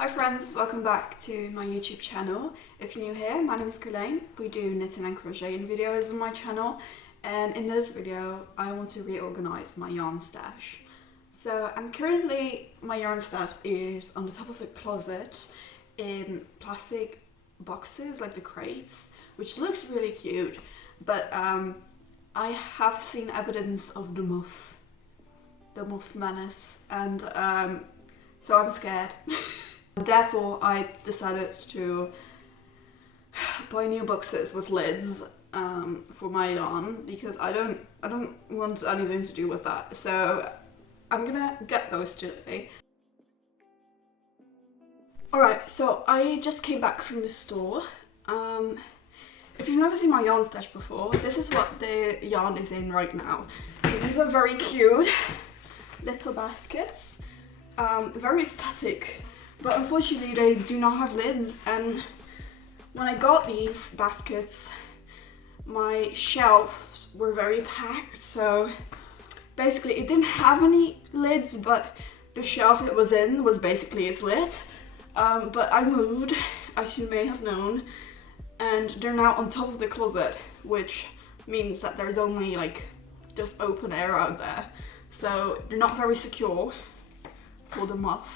Hi friends, welcome back to my YouTube channel. If you're new here, my name is Colleen. We do knitting and crocheting videos on my channel, and in this video I want to reorganize my yarn stash. So my yarn stash is on the top of the closet in plastic boxes, like the crates, which looks really cute, but I have seen evidence of the moth menace, and so I'm scared. Therefore, I decided to buy new boxes with lids for my yarn, because I don't want anything to do with that. So I'm gonna get those today. Alright, so I just came back from the store. If you've never seen my yarn stash before, this is what the yarn is in right now. So these are very cute little baskets, very aesthetic, but unfortunately they do not have lids, and when I got these baskets my shelves were very packed, so basically it didn't have any lids, but the shelf it was in was basically its lid. But I moved, as you may have known, and they're now on top of the closet, which means that there's only like just open air out there, so they're not very secure for the moth.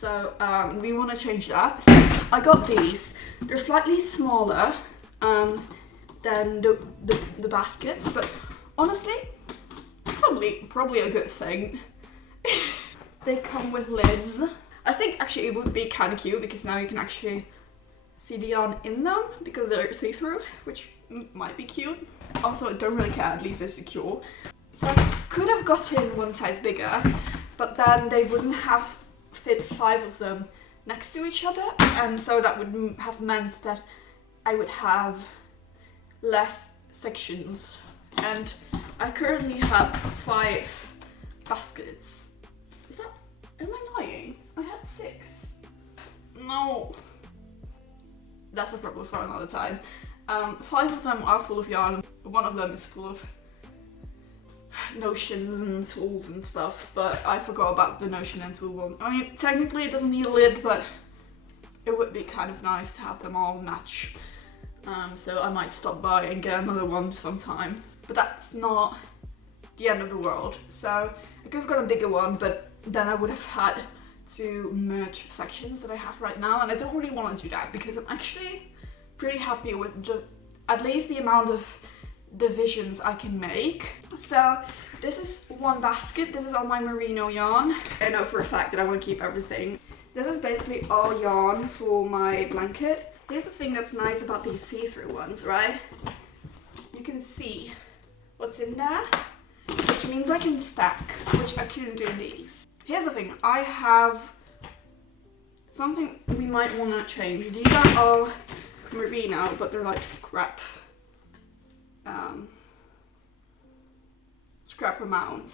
So we want to change that. So I got these. They're slightly smaller than the baskets, but honestly probably a good thing. They come with lids. I think actually it would be kind of cute, because now you can actually see the yarn in them because they're see-through, which might be cute. Also, I don't really care, at least they're secure. So I could have gotten one size bigger, but then they wouldn't have fit 5 of them next to each other, and so that would have meant that I would have less sections, and I currently have 5 baskets. Am I lying? I had 6. No. That's a problem for another time. 5 of them are full of yarn. One of them is full of notions and tools and stuff, but I forgot about the notion and tool one. I mean, technically it doesn't need a lid, but it would be kind of nice to have them all match. So I might stop by and get another one sometime. But that's not the end of the world. So I could have got a bigger one, but then I would have had to merge sections that I have right now, and I don't really want to do that because I'm actually pretty happy with at least the amount of divisions I can make. So this is one basket. This is all my merino yarn. I know for a fact that I want to keep everything. This is basically all yarn for my blanket. Here's the thing that's nice about these see-through ones, right? You can see what's in there, which means I can stack, which I couldn't do in these. Here's the thing, I have something we might want to change. These are all merino, but they're like scrap amounts.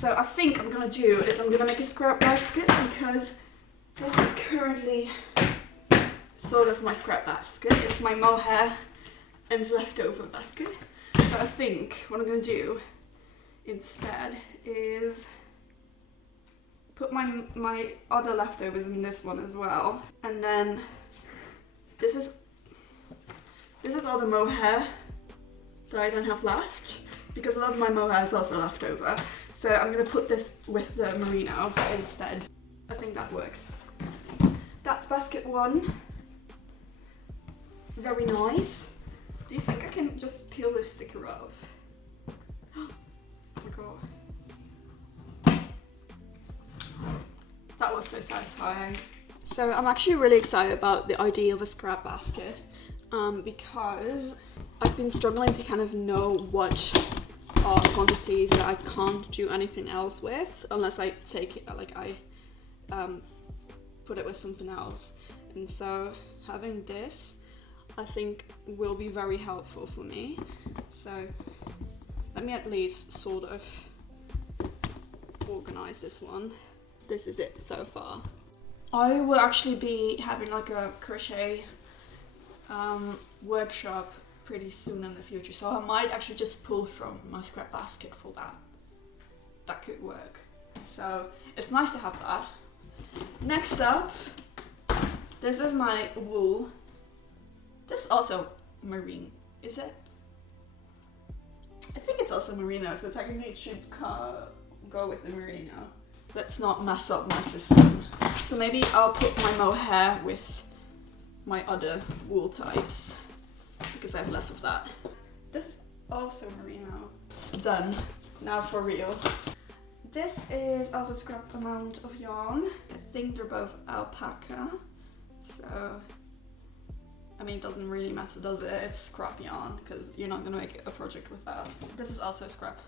So I think I'm gonna do is I'm gonna make a scrap basket, because this is currently sort of my scrap basket. It's my mohair and leftover basket. So I think what I'm gonna do instead is put my other leftovers in this one as well, and then this is all the mohair that I don't have left, because a lot of my mohair is also left over. So I'm gonna put this with the merino instead. I think that works. That's basket 1. Very nice. Do you think I can just peel this sticker off? Oh my god. That was so satisfying. So I'm actually really excited about the idea of a scrap basket, because I've been struggling to kind of know what are quantities that I can't do anything else with unless I take it, like I put it with something else. And so having this, I think, will be very helpful for me. So let me at least sort of organize this one. This is it so far. I will actually be having like a crochet workshop pretty soon in the future, so I might actually just pull from my scrap basket for that. That could work. So it's nice to have that. Next up, this is my wool. This is also marine, is it? I think it's also merino, so technically it should go with the merino. Let's not mess up my system. So maybe I'll put my mohair with my other wool types, because I have less of that. This is also merino. Done. Now for real. This is also scrap amount of yarn. I think they're both alpaca. So, I mean, it doesn't really matter, does it? It's scrap yarn, because you're not gonna make a project with that. This is also scrap.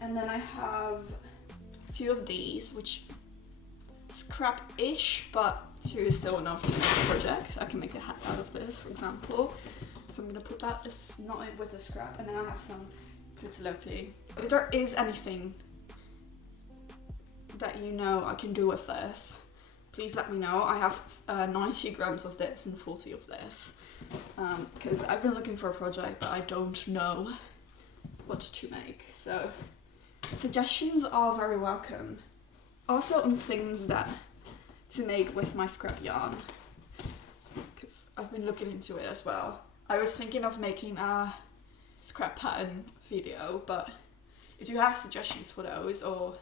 And then I have 2 of these, which scrap-ish, but 2 is still enough to make a project. I can make a hat out of this, for example. So I'm gonna put that as not with the scrap, and then I have some Putilopi. If there is anything that you know I can do with this, please let me know. I have 90 grams of this and 40 of this, because I've been looking for a project, but I don't know what to make. So suggestions are very welcome. Also on things that to make with my scrap yarn, because I've been looking into it as well. I was thinking of making a scrap pattern video, but if you have suggestions for those, or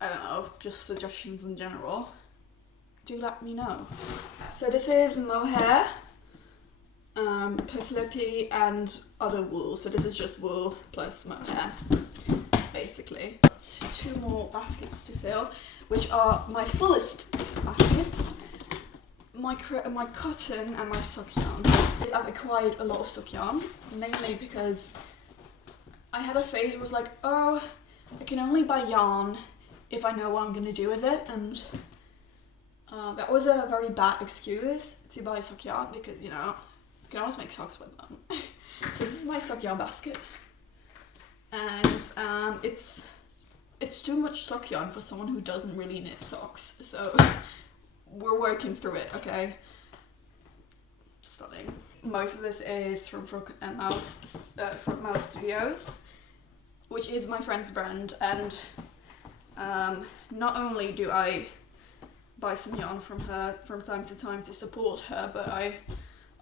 I don't know, just suggestions in general, do let me know. So this is mohair, Putilopi and other wool. So this is just wool plus mohair, basically. 2 more baskets to fill, which are my fullest baskets. My cotton and my sock yarn. I've acquired a lot of sock yarn, mainly because I had a phase where I was like, oh, I can only buy yarn if I know what I'm gonna do with it, and that was a very bad excuse to buy sock yarn, because you know, you can always make socks with them. So this is my sock yarn basket, and it's too much sock yarn for someone who doesn't really knit socks, so we're working through it, okay? Stunning. Most of this is from Frog and Mouse Studios, which is my friend's brand, and not only do I buy some yarn from her from time to time to support her, but I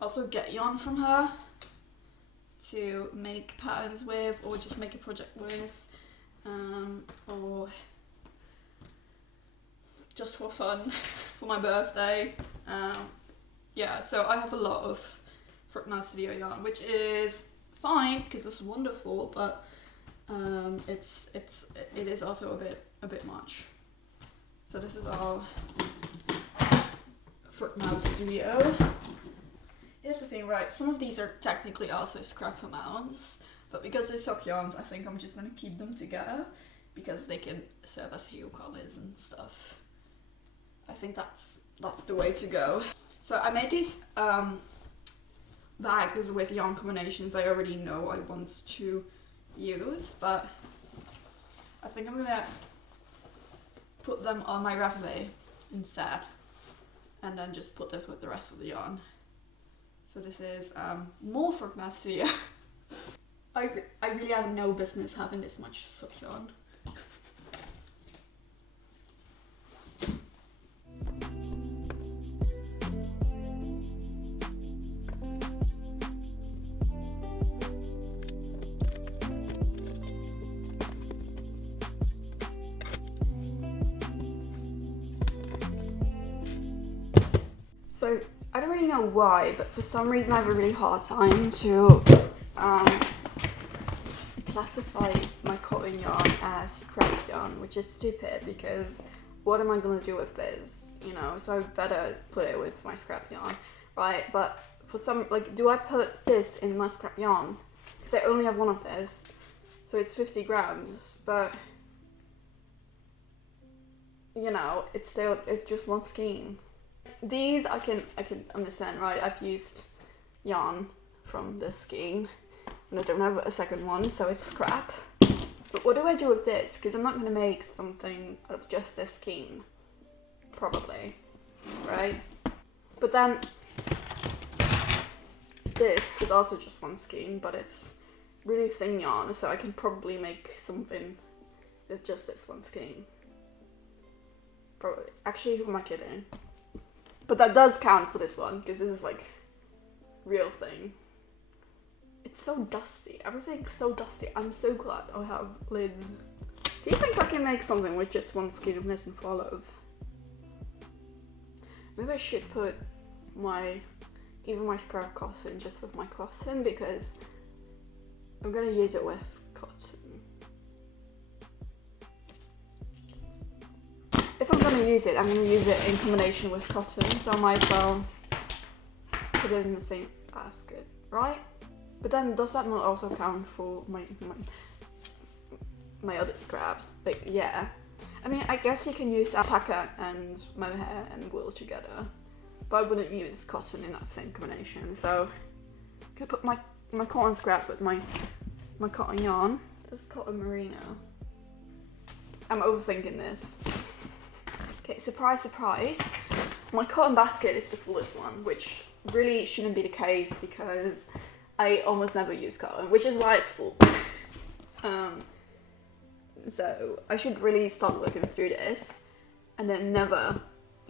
also get yarn from her to make patterns with, or just make a project with, or just for fun, for my birthday. Yeah, so I have a lot of Frog Mouse Studio yarn, which is fine because it's wonderful, but it is also a bit much. So this is all Frog Mouse Studio. Here's the thing, right? Some of these are technically also scrap amounts, but because they're sock yarns, I think I'm just gonna keep them together because they can serve as heel collars and stuff. I think that's the way to go. So I made these bags with yarn combinations I already know I want to use, but I think I'm gonna put them on my reveille instead, and then just put this with the rest of the yarn. So this is more Frog Mouse Studio. I really have no business having this much sock yarn. So I don't really know why, but for some reason I have a really hard time to classify my cotton yarn as scrap yarn, which is stupid because what am I going to do with this, you know? So I better put it with my scrap yarn, right? But for some, like, do I put this in my scrap yarn? Because I only have one of this, so it's 50 grams, but you know, it's just one skein. These I can understand, right? I've used yarn from this skein and I don't have a second one, so it's scrap. But what do I do with this? Because I'm not going to make something out of just this skein, probably, right? But then this is also just one skein, but it's really thin yarn, so I can probably make something with just this one skein. Probably. Actually, who am I kidding? But that does count for this one, because this is like real thing. It's so dusty. Everything's so dusty. I'm so glad I have lids. Do you think I can make something with just one skein of knit and follow? Maybe I should put even my scrap cotton just with my cotton, because I'm gonna use it with cotton. If I'm gonna use it, I'm gonna use it in combination with cotton, so I might as well put it in the same basket, right? But then does that not also count for my other scraps? Like, yeah. I mean, I guess you can use alpaca and mohair and wool together, but I wouldn't use cotton in that same combination. So I'm gonna put my cotton scraps with my cotton yarn. This is cotton merino. I'm overthinking this. Okay, surprise, surprise. My cotton basket is the fullest one, which really shouldn't be the case because I almost never use cotton, which is why it's full. So I should really start looking through this and then never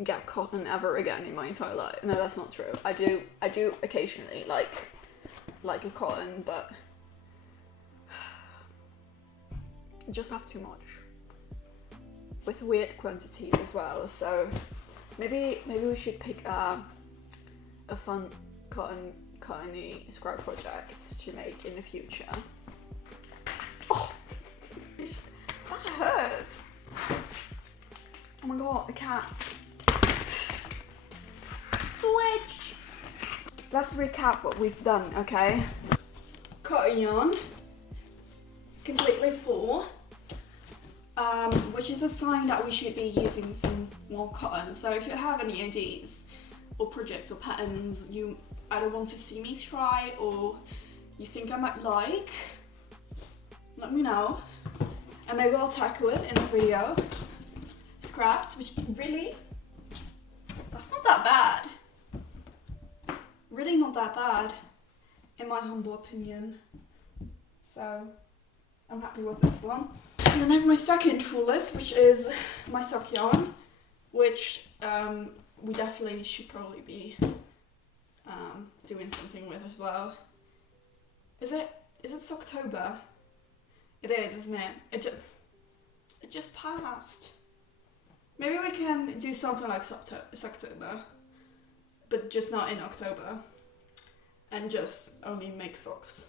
get cotton ever again in my entire life. No, that's not true. I do occasionally like a cotton, but I just have too much with weird quantities as well. So maybe we should pick a fun cottony scrap project to make in the future. Oh, that hurts. Oh my god, the cat. Switch. Let's recap what we've done, okay? Cotton yarn, completely full, which is a sign that we should be using some more cotton. So if you have any ideas or projects or patterns you either want to see me try or you think I might like, let me know, and maybe I'll tackle it in a video. Scraps, which really, that's not that bad. Really not that bad, in my humble opinion. So I'm happy with this one. And then I have my second fullest, which is my sock yarn, which we definitely should probably be doing something with as well. Is it October? It is, isn't it? It just passed. Maybe we can do something like October, but just not in October, and just only make socks.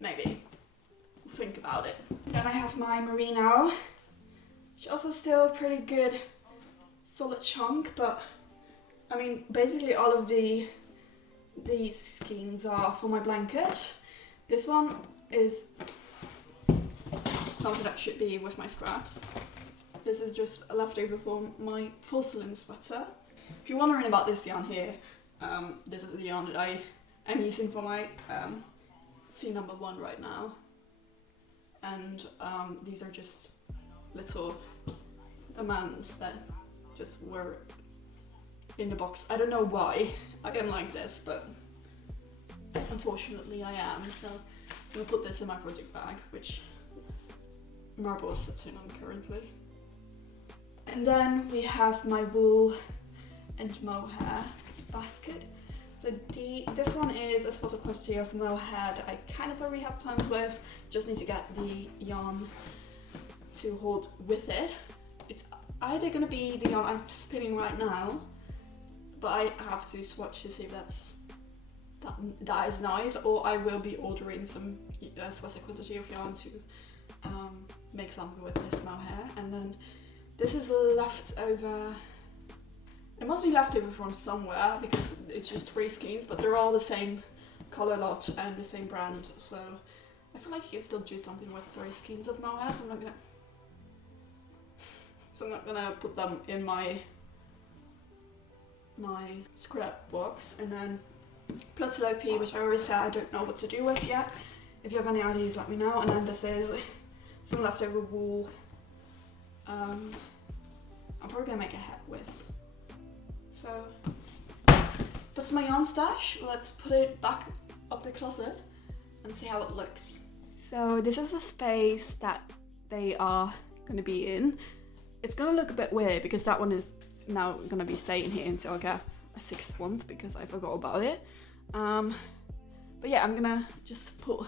Maybe. We'll think about it. Then I have my merino, which also still a pretty good solid chunk, but I mean basically all of these skeins are for my blanket. This one is something that should be with my scraps. This is just a leftover from my porcelain sweater. If you're wondering about this yarn here, this is the yarn that I am using for my C#1 right now. And these are just little amounts that just were in the box. I don't know why I am like this, but unfortunately I am. So I'm gonna put this in my project bag, which Marble is sitting on currently. And then we have my wool and mohair basket. So this one is a small quantity of mohair that I kind of already have plans with. Just need to get the yarn to hold with it. It's either going to be the yarn I'm spinning right now, but I have to swatch to see if that is nice, or I will be ordering some small quantity of yarn to make something with this mohair. And then this is leftover. It must be leftover from somewhere because it's just 3 skeins, but they're all the same color lot and the same brand. So I feel like you can still do something with 3 skeins of mohair. So I'm not gonna put them in my scrap box. And then Platelope, which I already said I don't know what to do with yet. If you have any ideas, let me know. And then this is some leftover wool. I'm probably gonna make a hat with. So that's my yarn stash. Let's put it back up the closet and see how it looks. So this is the space that they are going to be in. It's gonna look a bit weird because that one is now gonna be staying here until I get a 6th month because I forgot about it. But yeah, I'm gonna just put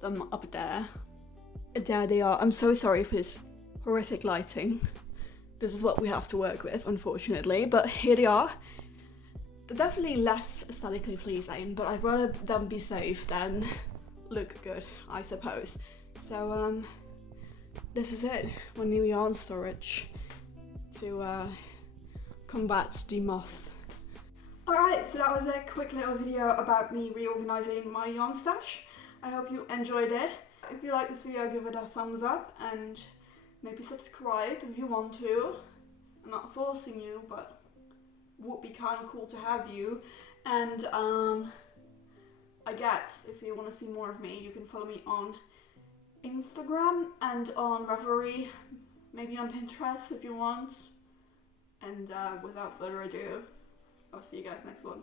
them up there. There they are. I'm so sorry for this horrific lighting. This is what we have to work with, unfortunately, but here they are. They're definitely less aesthetically pleasing, but I'd rather them be safe than look good, I suppose. So this is it, my new yarn storage to combat the moth. Alright, so that was a quick little video about me reorganizing my yarn stash. I hope you enjoyed it. If you like this video, give it a thumbs up and maybe subscribe if you want to. I'm not forcing you, but would be kind of cool to have you. And I guess if you want to see more of me, you can follow me on Instagram and on Ravelry, maybe on Pinterest if you want. And without further ado, I'll see you guys next one.